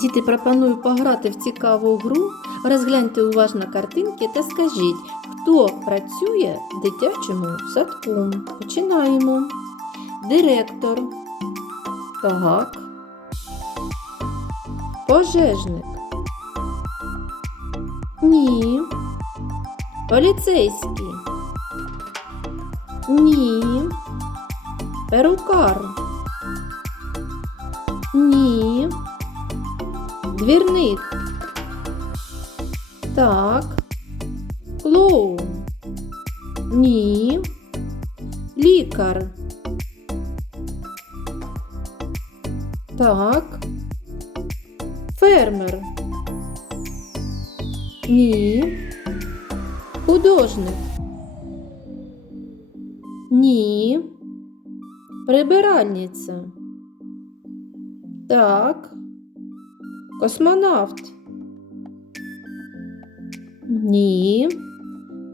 Діти пропоную пограти в цікаву гру. Розгляньте уважно картинки та скажіть, хто працює в дитячому садку. Починаємо. Директор. Так. Пожежник. Ні. Поліцейський. Ні. Перукар. Ні. Двірник. Так. Клоун. Ні. Лікар. Так. Фермер. Ні. Художник. Ні. Прибиральниця. Так. Космонавт. Ні.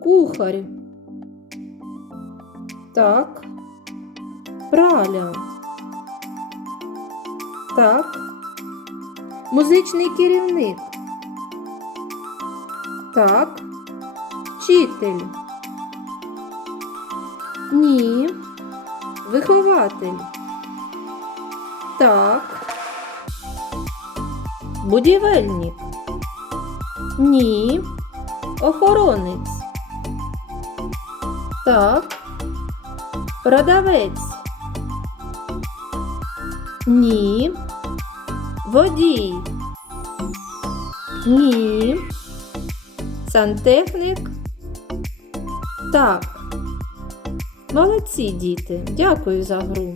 Кухар. Так. Праля. Так. Музичний керівник. Так. Вчитель. Ні. Вихователь. Так. Будівельник. Ні. Охоронець. Так. Продавець. Ні. Водій. Ні. Сантехнік. Так. Молодці, діти. Дякую за гру.